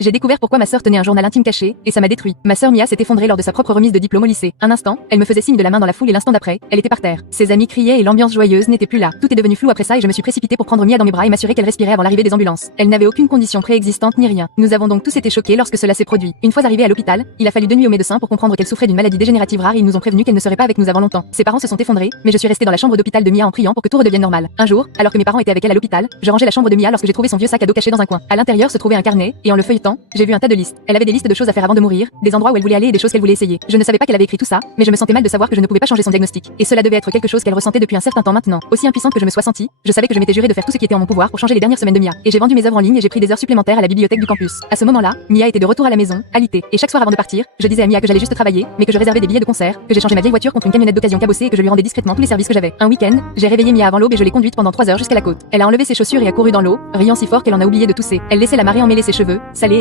J'ai découvert pourquoi ma sœur tenait un journal intime caché, et ça m'a détruit. Ma sœur Mia s'est effondrée lors de sa propre remise de diplôme au lycée. Un instant, elle me faisait signe de la main dans la foule et l'instant d'après, elle était par terre. Ses amis criaient et l'ambiance joyeuse n'était plus là. Tout est devenu flou après ça et je me suis précipitée pour prendre Mia dans mes bras et m'assurer qu'elle respirait avant l'arrivée des ambulances. Elle n'avait aucune condition préexistante ni rien. Nous avons donc tous été choqués lorsque cela s'est produit. Une fois arrivée à l'hôpital, il a fallu 2 nuits au médecin pour comprendre qu'elle souffrait d'une maladie dégénérative rare et ils nous ont prévenu qu'elle ne serait pas avec nous avant longtemps. Ses parents se sont effondrés, mais je suis restée dans la chambre d'hôpital de Mia en priant pour que tout redevienne normal. Un jour, alors que mes parents étaient avec elle à l'hôpital, je rangeais la chambre de Mia lorsque j'ai trouvé son vieux sac à dos caché dans un coin. À l'intérieur se trouvait un carnet, et en le feuilletant, j'ai vu un tas de listes. Elle avait des listes de choses à faire avant de mourir, des endroits où elle voulait aller et des choses qu'elle voulait essayer. Je ne savais pas qu'elle avait écrit tout ça, mais je me sentais mal de savoir que je ne pouvais pas changer son diagnostic. Et cela devait être quelque chose qu'elle ressentait depuis un certain temps maintenant. Aussi impuissante que je me sois sentie, je savais que je m'étais juré de faire tout ce qui était en mon pouvoir pour changer les dernières semaines de Mia. Et j'ai vendu mes œuvres en ligne et j'ai pris des heures supplémentaires à la bibliothèque du campus. À ce moment-là, Mia était de retour à la maison, alitée. Et chaque soir avant de partir, je disais à Mia que j'allais juste travailler, mais que je réservais des billets de concert, que j'ai changé ma vieille voiture contre une camionnette d'occasion cabossée et que je lui rendais discrètement tous les services que j'avais. Un week-end, j'ai réveillé Mia avant l'aube et je l'ai conduite pendant 3 heures jusqu'à la côte. Elle a enlevé ses chaussures et a couru dans l'eau, riant si fort qu'elle en a oublié de tousser. Elle laissait la marée emmêler ses cheveux, salés